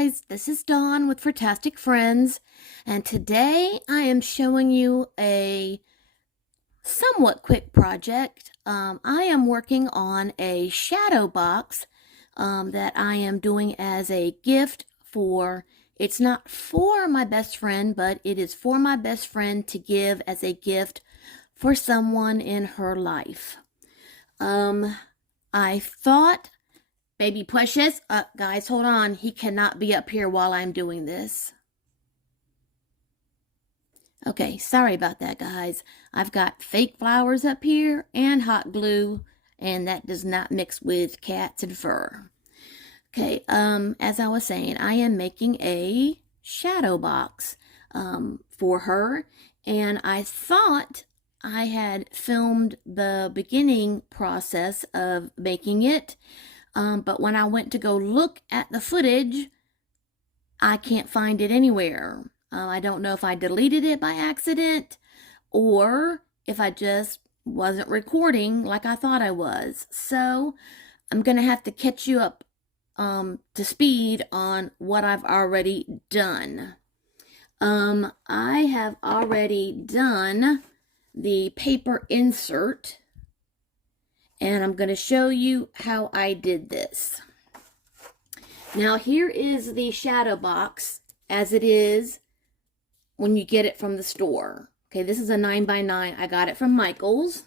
guys, this is Dawn with Furtastic Friends, and today I am showing you a somewhat quick project. I am working on a shadow box that I am doing as a gift for, it's not for my best friend, but it is for my best friend to give as a gift for someone in her life. I thought, Baby Precious, guys, hold on. He cannot be up here while I'm doing this. Okay, sorry about that, guys. I've got fake flowers up here and hot glue, and that does not mix with cats and fur. Okay, as I was saying, I am making a shadow box for her, and I thought I had filmed the beginning process of making it. But when I went to go look at the footage, I can't find it anywhere. I don't know if I deleted it by accident or if I just wasn't recording like I thought I was. So I'm going to have to catch you up to speed on what I've already done. I have already done the paper insert, and I'm going to show you how I did this. Now here is the shadow box as it is when you get it from the store. Okay, this is a 9x9. I got it from Michael's.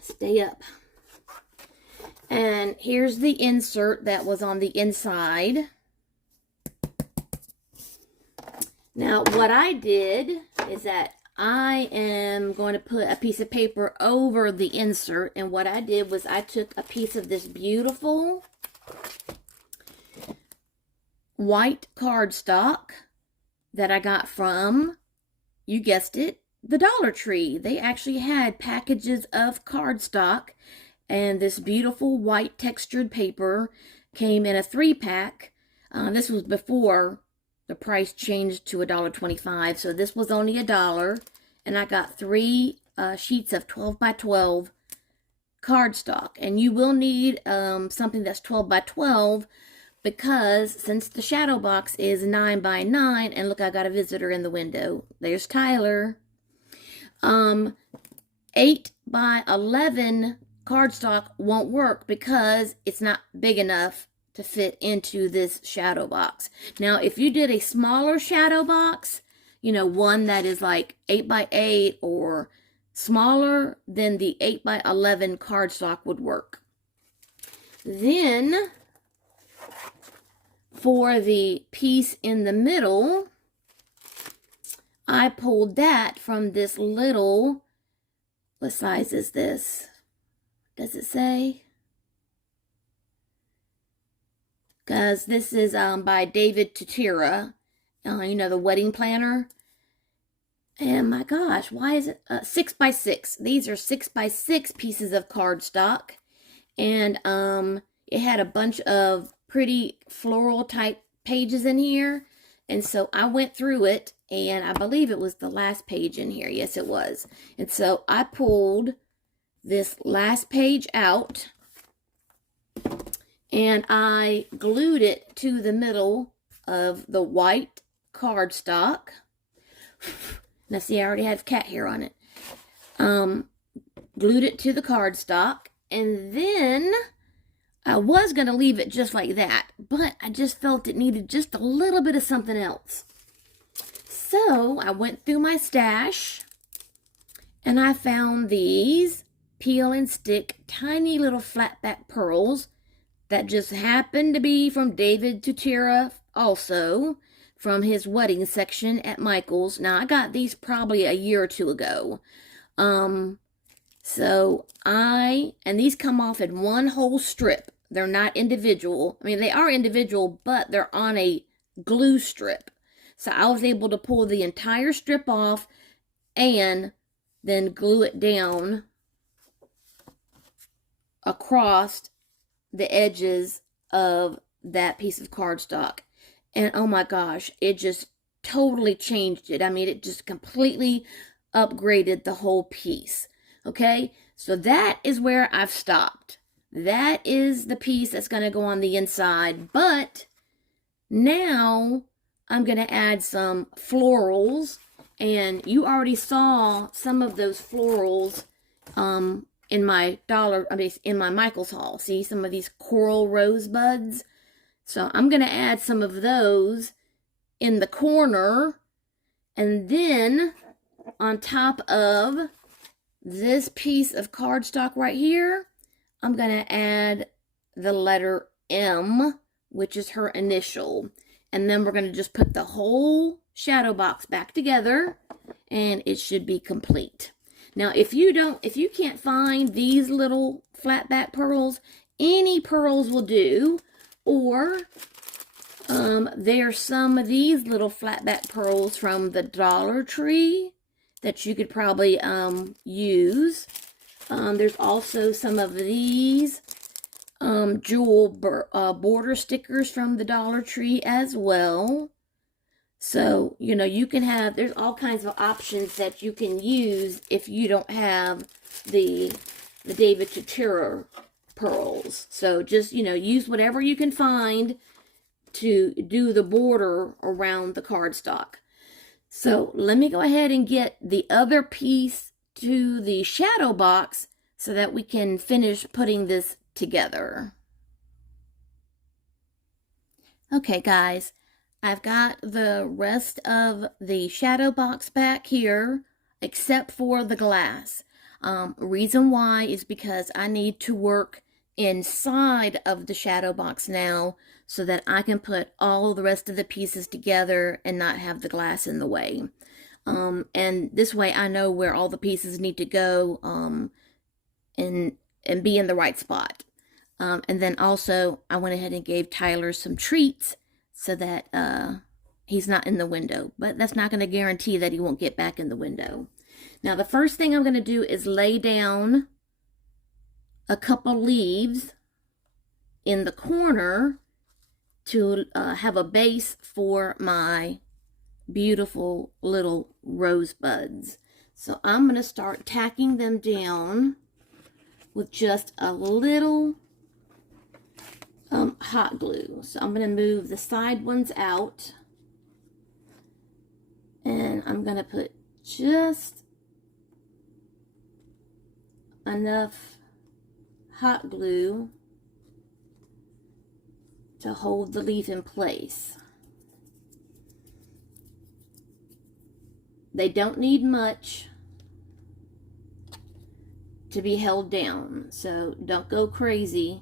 Stay up. And here's the insert that was on the inside. Now what I did is that I am going to put a piece of paper over the insert, and what I did was I took a piece of this beautiful white cardstock that I got from, you guessed it, the Dollar Tree. They actually had packages of cardstock, and this beautiful white textured paper came in a 3-pack. This was before the price changed to $1.25, so this was only $1, and I got 3 sheets of 12x12 cardstock. And you will need something that's 12x12 because since the shadow box is 9x9, and look, I got a visitor in the window. There's Tyler. 8x11 cardstock won't work because it's not big enough to fit into this shadow box. Now, if you did a smaller shadow box, you know, one that is like 8x8 or smaller, then the 8x11 cardstock would work. Then, for the piece in the middle, I pulled that from this little, what size is this? Does it say? Because this is by David Tutira, you know, the wedding planner. And my gosh, why is it 6x6? These are 6x6 pieces of cardstock. And it had a bunch of pretty floral type pages in here. And so I went through it, and I believe it was the last page in here. Yes, it was. And so I pulled this last page out, and I glued it to the middle of the white cardstock. Now see, I already have cat hair on it. Glued it to the cardstock, and then I was going to leave it just like that, but I just felt it needed just a little bit of something else. So I went through my stash, and I found these peel and stick tiny little flat back pearls that just happened to be from David Tutira, also from his wedding section at Michael's. Now, I got these probably a year or two ago. And these come off in one whole strip. They're not individual. I mean, they are individual, but they're on a glue strip. So I was able to pull the entire strip off and then glue it down across the edges of that piece of cardstock. And oh my gosh, it just totally changed it. I mean, it just completely upgraded the whole piece. Okay, so that is where I've stopped. that is the piece that's going to go on the inside. But now I'm going to add some florals, and you already saw some of those florals in my in my Michael's haul. See some of these coral rosebuds? So I'm going to add some of those in the corner, and then on top of this piece of cardstock right here, I'm going to add the letter M, which is her initial. And then we're going to just put the whole shadow box back together, and it should be complete. Now, if you can't find these little flat back pearls, any pearls will do, or there's some of these little flat back pearls from the Dollar Tree that you could probably use. There's also some of these jewel border stickers from the Dollar Tree as well. So, you know, you can have, there's all kinds of options that you can use if you don't have the David Tutura pearls. So just, you know, use whatever you can find to do the border around the cardstock. So let me go ahead and get the other piece to the shadow box so that we can finish putting this together. Okay, guys, I've got the rest of the shadow box back here, except for the glass. Reason why is because I need to work inside of the shadow box now so that I can put all the rest of the pieces together and not have the glass in the way. And this way I know where all the pieces need to go and be in the right spot. And then also I went ahead and gave Tyler some treats so that he's not in the window. But that's not going to guarantee that he won't get back in the window. Now the first thing I'm going to do is lay down a couple leaves in the corner to have a base for my beautiful little rosebuds. So I'm going to start tacking them down with just a little hot glue. So I'm going to move the side ones out, and I'm going to put just enough hot glue to hold the leaf in place. They don't need much to be held down, so don't go crazy.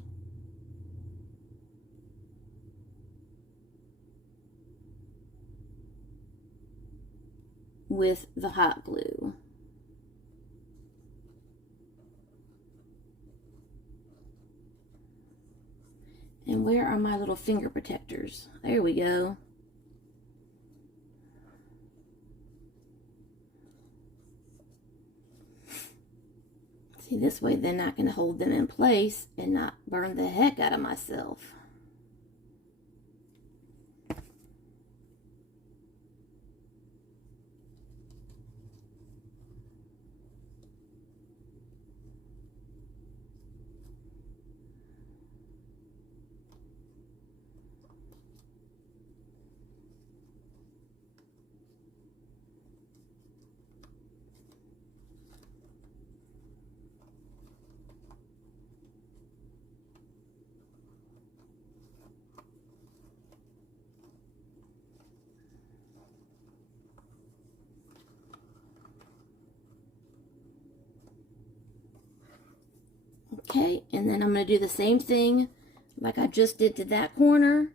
With the hot glue. And where are my little finger protectors? There we go. See, this way then I can hold them in place and not burn the heck out of myself. Okay, and then I'm going to do the same thing like I just did to that corner.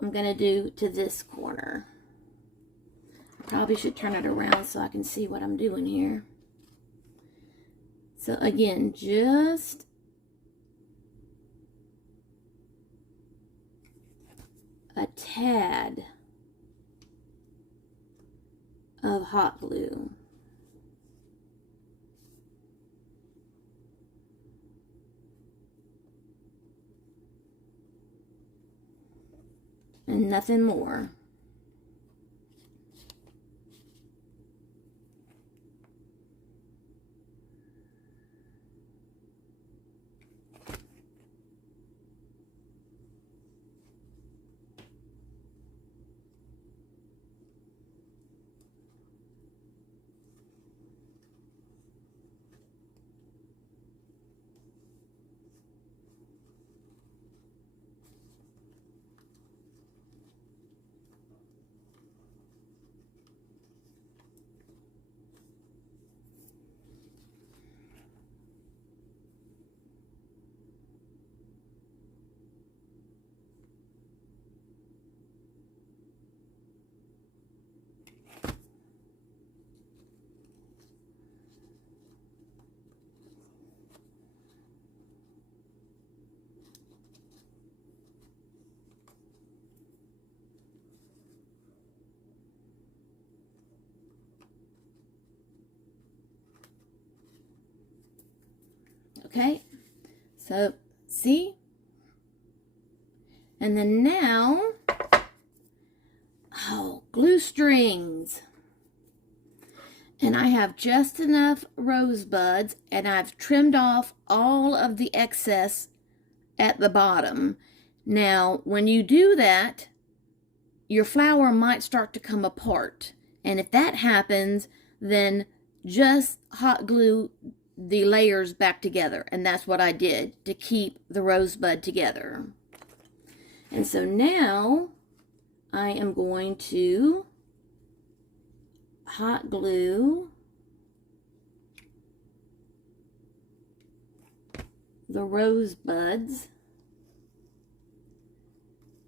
I'm going to do to this corner. I probably should turn it around so I can see what I'm doing here. So again, just a tad of hot glue. And nothing more. Okay, so see? And then now, glue strings. And I have just enough rosebuds, and I've trimmed off all of the excess at the bottom. Now, when you do that, your flower might start to come apart. And if that happens, then just hot glue the layers back together. And that's what I did to keep the rosebud together. And so now I am going to hot glue the rosebuds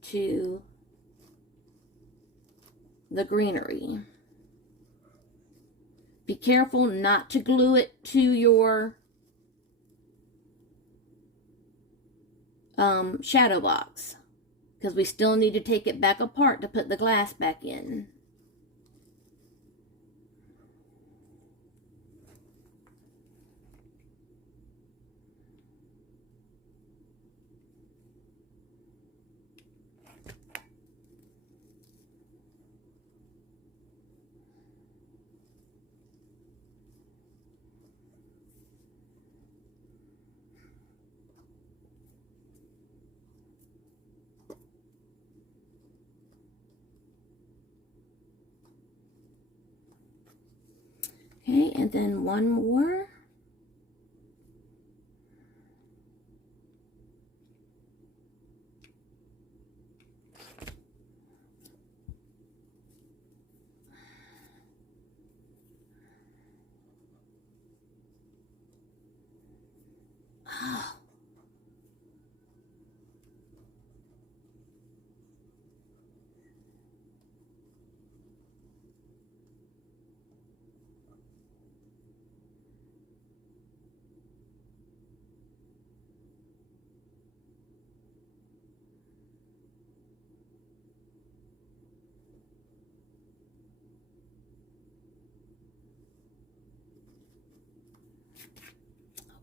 to the greenery. Be careful not to glue it to your shadow box, because we still need to take it back apart to put the glass back in. Okay, and then one more.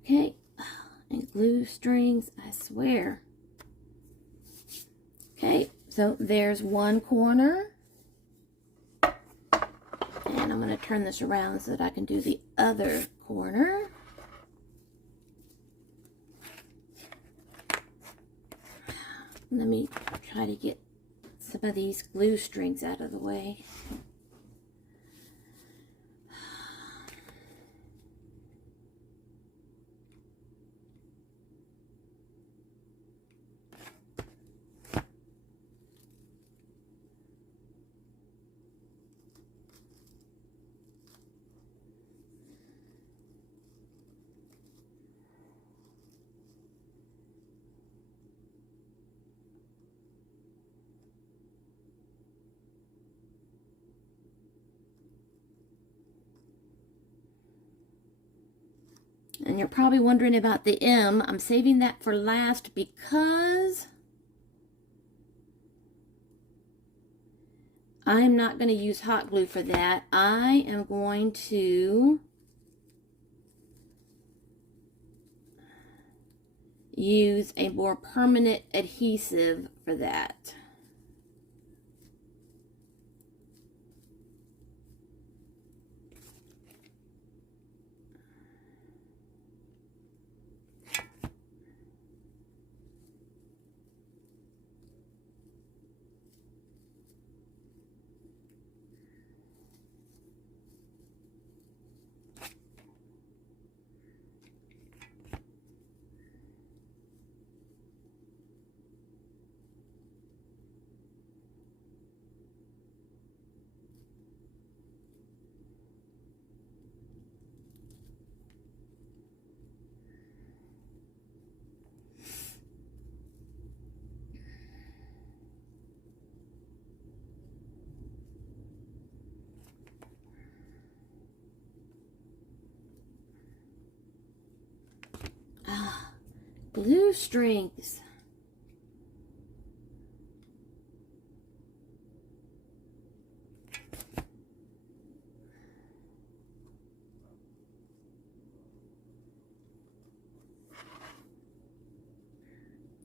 Okay, and glue strings, I swear. Okay, so there's one corner. And I'm going to turn this around so that I can do the other corner. Let me try to get some of these glue strings out of the way. And you're probably wondering about the M. I'm saving that for last because I'm not going to use hot glue for that. I am going to use a more permanent adhesive for that. Glue strings.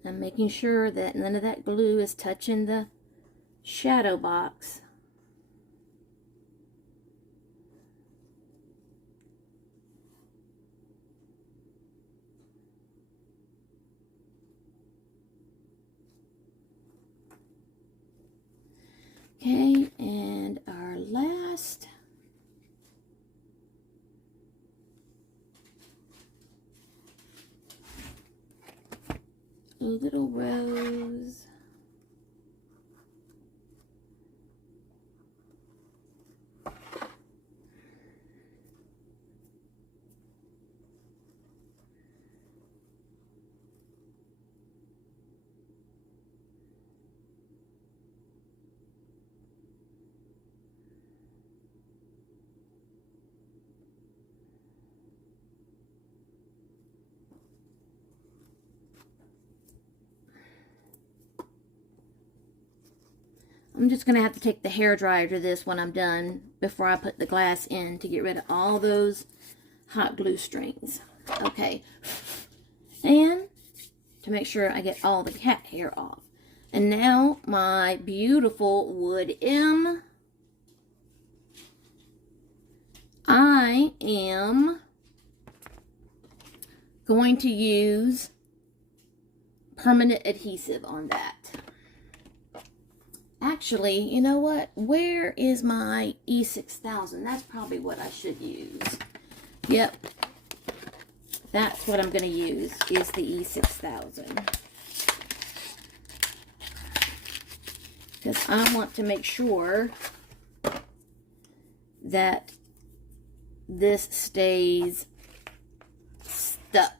I'm making sure that none of that glue is touching the shadow box. Okay, and our last little rose. I'm just going to have to take the hairdryer to this when I'm done before I put the glass in to get rid of all those hot glue strings. Okay. And to make sure I get all the cat hair off. And now my beautiful wood M. I am going to use permanent adhesive on that. Actually, you know what? Where is my E6000? That's probably what I should use. Yep. That's what I'm going to use, is the E6000. Because I want to make sure that this stays stuck.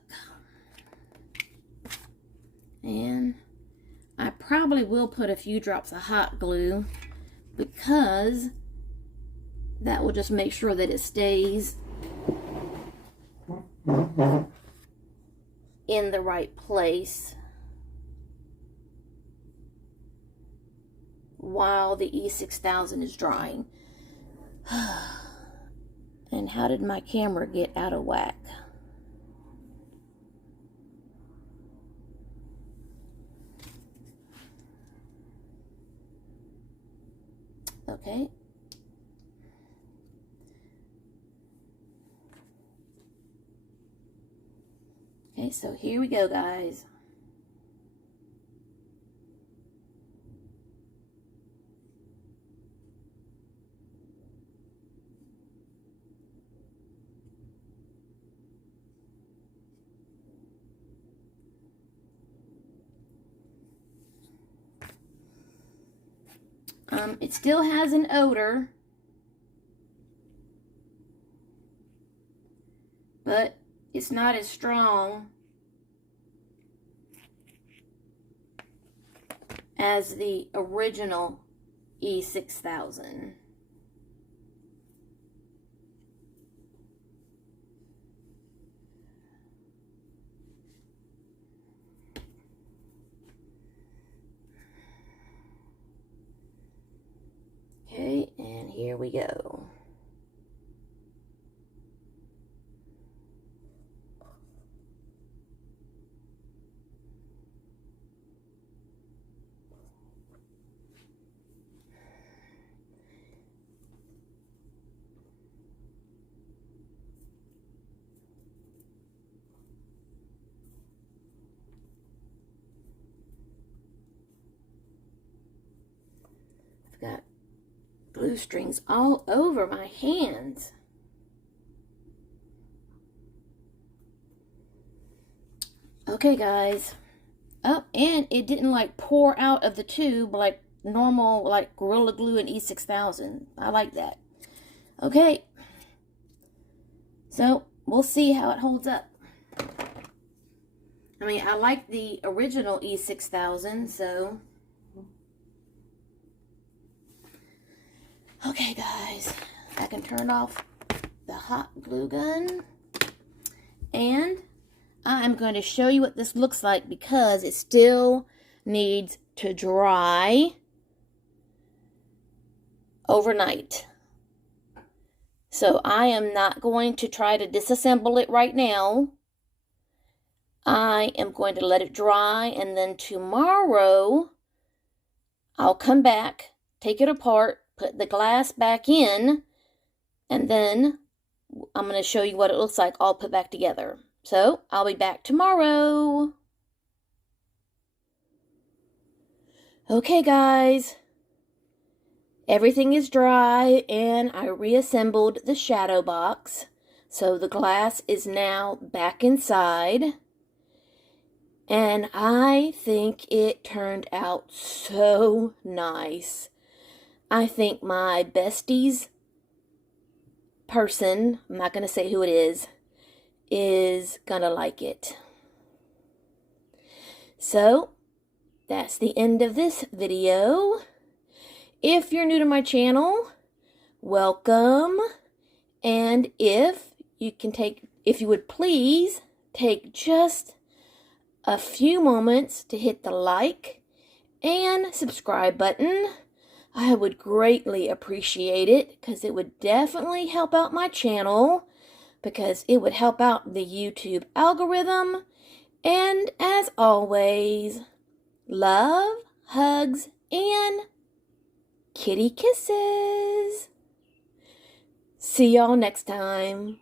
And I probably will put a few drops of hot glue because that will just make sure that it stays in the right place while the E6000 is drying. And how did my camera get out of whack? Okay. Okay, so here we go, guys. It still has an odor, but it's not as strong as the original E6000. Okay, and here we go. I've got glue strings all over my hands. Okay, guys. Oh, and it didn't like pour out of the tube like normal, like Gorilla Glue and E6000. I like that. Okay. So, we'll see how it holds up. I mean, I like the original E6000, so... Okay, guys. I can turn off the hot glue gun. And I'm going to show you what this looks like because it still needs to dry overnight. So I am not going to try to disassemble it right now. I am going to let it dry, and then tomorrow I'll come back, take it apart, put the glass back in, and then I'm going to show you what it looks like all put back together. So I'll be back tomorrow. Okay, guys. Everything is dry, and I reassembled the shadow box. So the glass is now back inside. And I think it turned out so nice. I think my besties person, I'm not going to say who it is going to like it. So, that's the end of this video. If you're new to my channel, welcome. And if you would please take just a few moments to hit the like and subscribe button, I would greatly appreciate it, because it would definitely help out my channel, because it would help out the YouTube algorithm. And as always, love, hugs, and kitty kisses. See y'all next time.